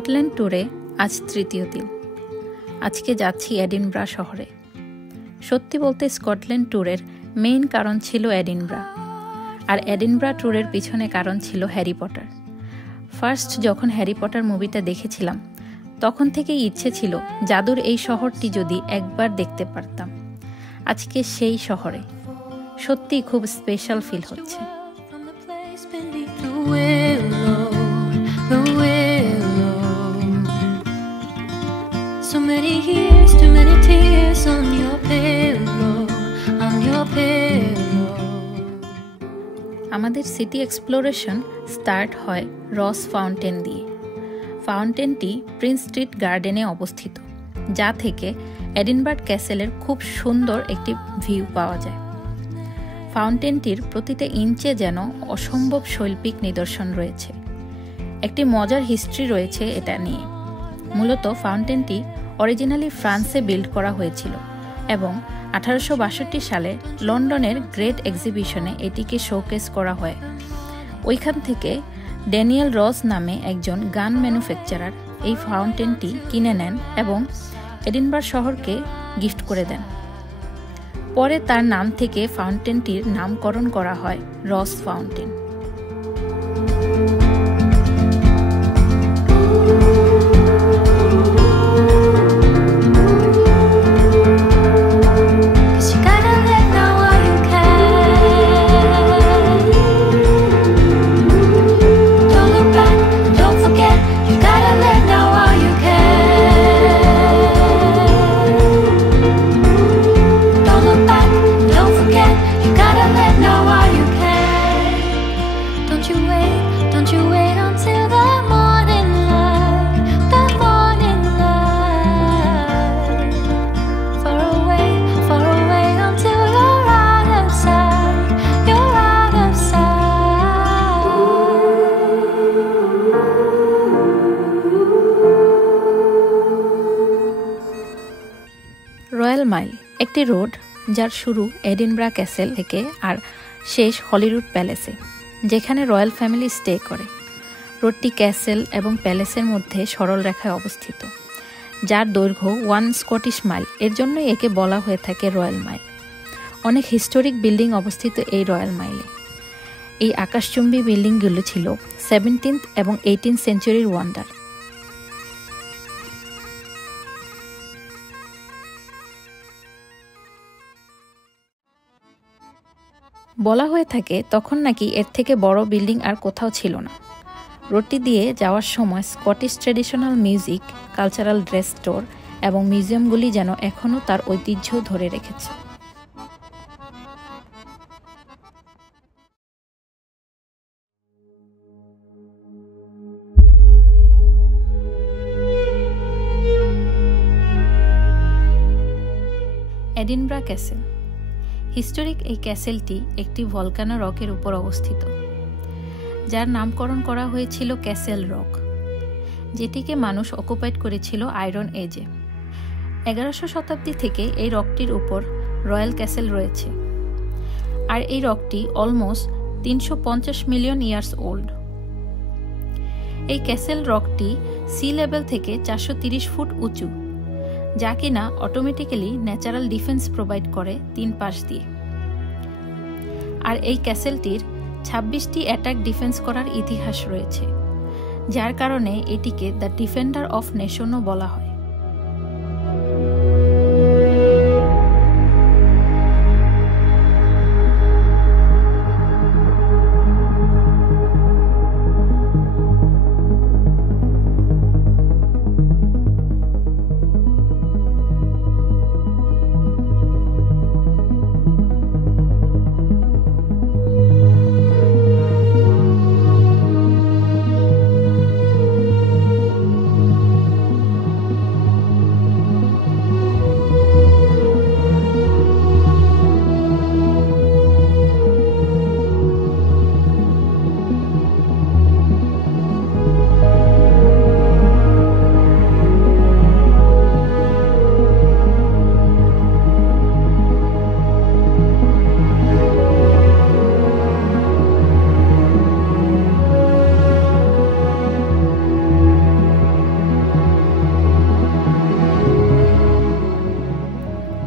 স্কটল্যান্ড ট্যুরে আজ তৃতীয় দিন। আজকে যাচ্ছি এডিনব্রা শহরে। সত্যি বলতে স্কটল্যান্ড ট্যুরের মেইন কারণ ছিল এডিনব্রা, আর এডিনব্রা ট্যুরের পিছনে কারণ ছিল হ্যারি পটার। ফার্স্ট যখন হ্যারি পটার মুভিটা দেখেছিলাম তখন থেকেই ইচ্ছে ছিল জাদুর এই শহরটি যদি একবার দেখতে পারতাম। আজকে সেই শহরে সত্যি খুব স্পেশাল ফিল হচ্ছে। So many years, too many tears on your pillow, on your pillow. আমাদের সিটি এক্সপ্লোরেশন স্টার্ট হয় রস ফাউন্টেন দিয়ে। ফাউন্টেনটি প্রিন্স স্ট্রিট গার্ডেনে অবস্থিত, যা থেকে এডিনবার্গ ক্যাসেলের খুব সুন্দর একটি ভিউ পাওয়া যায়। ফাউন্টেনটির প্রতিটা ইঞ্চে যেন অসম্ভব শৈল্পিক নিদর্শন রয়েছে। একটি মজার হিস্ট্রি রয়েছে এটা নিয়ে। মূলত ফাউন্টেনটি অরিজিনালি ফ্রান্সে বিল্ড করা হয়েছিল এবং 1862 সালে লন্ডনের গ্রেট এক্সিবিশনে এটিকে শোকেস করা হয়। ওইখান থেকে ড্যানিয়েল রস নামে একজন গান ম্যানুফ্যাকচারার এই ফাউন্টেনটি কিনে নেন এবং এডিনবার্গ শহরকে গিফট করে দেন। পরে তার নাম থেকে ফাউন্টেনটির নামকরণ করা হয় রস ফাউন্টেন। রয়্যাল মাইল একটি রোড যার শুরু এডিনব্রা ক্যাসেল থেকে আর শেষ হলিউড প্যালেসে, যেখানে রয়্যাল ফ্যামিলি স্টে করে। রোডটি ক্যাসেল এবং প্যালেসের মধ্যে সরল রেখায় অবস্থিত, যার দৈর্ঘ্য 1 স্কটিশ মাইল। এর জন্যই একে বলা হয়ে থাকে রয়্যাল মাইল। অনেক হিস্টোরিক বিল্ডিং অবস্থিত এই রয়্যাল মাইলে। এই আকাশচুম্বী বিল্ডিংগুলো ছিল 17th এবং 18th সেঞ্চুরির ওয়ান্ডার। বলা হয়ে থাকে তখন নাকি এর থেকে বড় বিল্ডিং আর কোথাও ছিল না। রোডটি দিয়ে যাওয়ার সময় Scottish traditional music, cultural dress store এবং মিউজিয়ামগুলি যেন এখনও তার ঐতিহ্য ধরে রেখেছে। এডিনব্রা ক্যাসেল হিস্টোরিক এই ক্যাসেলটি একটি ভলকানো রকের উপর অবস্থিত, যার নামকরণ করা হয়েছিল ক্যাসেল রক, যেটিকে মানুষ অকুপাইড করেছিল আয়রন এজে। 1100 শতাব্দী থেকে এই রকটির উপর রয়্যাল ক্যাসেল রয়েছে, আর এই রকটি অলমোস্ট 350 মিলিয়ন ইয়ার্স ওল্ড। এই ক্যাসেল রকটি সি লেভেল থেকে 430 ফুট উঁচু, যা কিনা অটোমেটিক্যালি ন্যাচারাল ডিফেন্স প্রোভাইড করে 3 পাশ দিয়ে। আর এই ক্যাসেলটির 26টি অ্যাটাক ডিফেন্স করার ইতিহাস রয়েছে, যার কারণে এটিকে দ্য ডিফেন্ডার অফ নেশনও বলা হয়।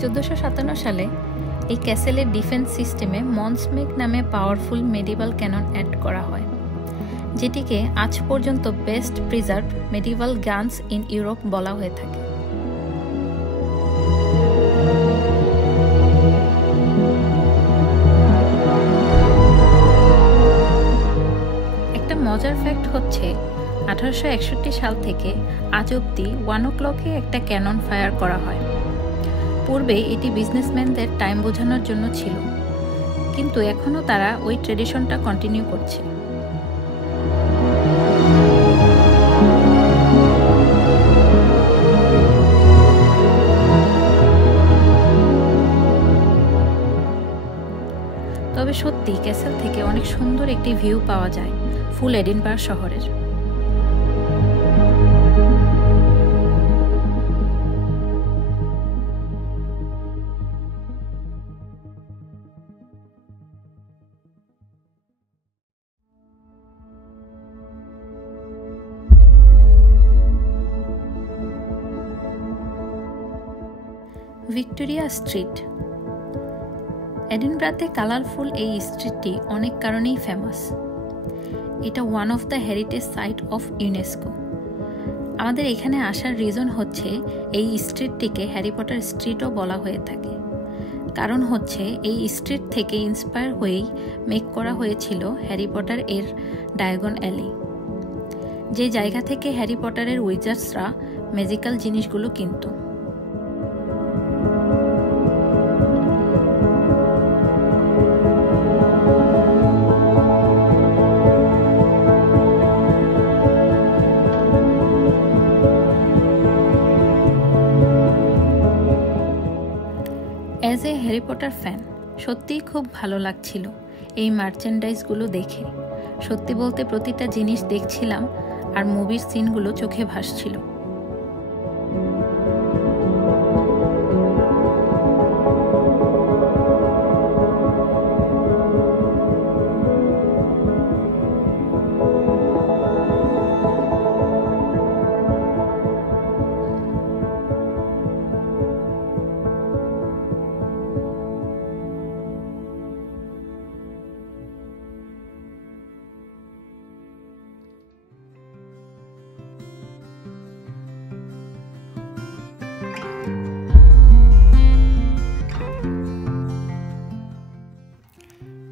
1457 সালে এই ক্যাসেলের ডিফেন্স সিস্টেমে মন্সমেক নামে পাওয়ারফুল মেডিভাল ক্যানন অ্যাড করা হয়, যেটিকে আজ পর্যন্ত best preserve medieval guns in Europe বলা হয়ে থাকে। একটা মজার ফ্যাক্ট হচ্ছে 1861 সাল থেকে আজ অব্দি 1 o'clock একটা ক্যানন ফায়ার করা হয়। পূর্বে এটি বিজনেসম্যানদের টাইম বোঝানোর জন্য ছিল, কিন্তু এখনও তারা ওই ট্রেডিশনটা কন্টিনিউ করছে। তবে সত্যি ক্যাসেল থেকে অনেক সুন্দর একটি ভিউ পাওয়া যায় ফুল এডিনবার্গ শহরের। Victoria Street. এডিনবার্গে কালারফুল এই স্ট্রিটটি অনেক কারণেই ফেমাস। এটা one of the heritage site of UNESCO. আমাদের এখানে আসার রিজন হচ্ছে এই স্ট্রিটটিকে হ্যারি পটার স্ট্রিটও বলা হয়ে থাকে। কারণ হচ্ছে এই স্ট্রিট থেকে ইন্সপায়ার হয়েই মেক করা হয়েছিল হ্যারি পটার এর ডায়াগন অ্যালি, যে জায়গা থেকে হ্যারি পটারের উইজার্সরা ম্যাজিক্যাল জিনিসগুলো কিনত। As a Harry Potter fan সত্যিই খুব ভালো লাগছিল এই মার্চেন্ডাইজগুলো দেখে। সত্যি বলতে প্রতিটা জিনিস দেখছিলাম আর মুভির সিনগুলো চোখে ভাসছিল।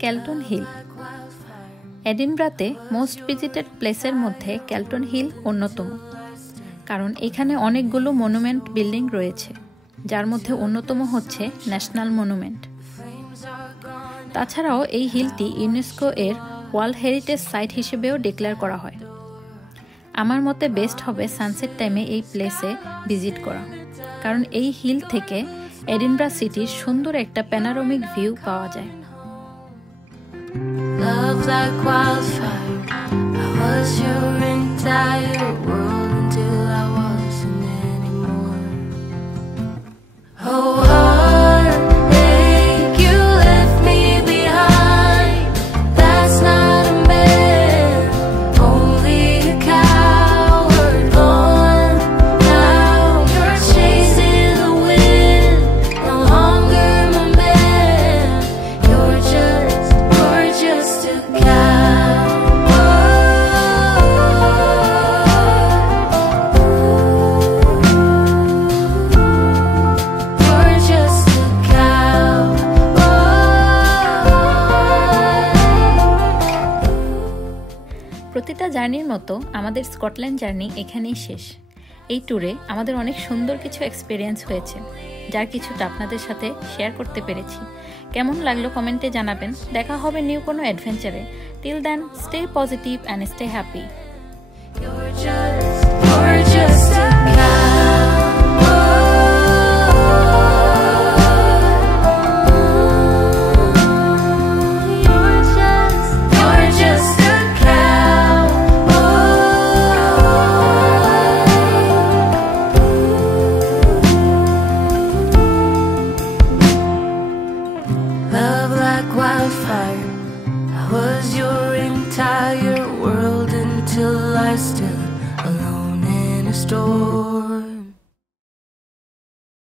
ক্যালটন হিল। এডিনবার্গে মোস্ট ভিজিটেড প্লেসের মধ্যে ক্যালটন হিল অন্যতম, কারণ এখানে অনেকগুলো মনুমেন্ট বিল্ডিং রয়েছে, যার মধ্যে অন্যতম হচ্ছে ন্যাশনাল মনুমেন্ট। তাছাড়াও এই হিলটি ইউনেস্কো এর ওয়ার্ল্ড হেরিটেজ সাইট হিসেবেও ডিক্লেয়ার করা হয়। আমার মতে বেস্ট হবে সানসেট টাইমে এই প্লেসে ভিজিট করা, কারণ এই হিল থেকে এডিনবার্গ সিটির সুন্দর একটা প্যানোরামিক ভিউ পাওয়া যায়। Love like wildfire, I was your entire world until I wasn't anymore. Oh, heartache, you left me behind. That's not a man, only a coward. Gone now, you're chasing the wind. No longer my man, you're just a প্রতিটা জার্নির মতো আমাদের Scotland journey এখানেই শেষ। এই ট্যুরে আমাদের অনেক সুন্দর কিছু এক্সপিরিয়েন্স হয়েছে, যার কিছুটা আপনাদের সাথে শেয়ার করতে পেরেছি। কেমন লাগলো কমেন্টে জানাবেন। দেখা হবে নিউ কোনো অ্যাডভেঞ্চারে। Till then, stay positive and stay happy. You're just a wildfire. I was your entire world until I stood alone in a store.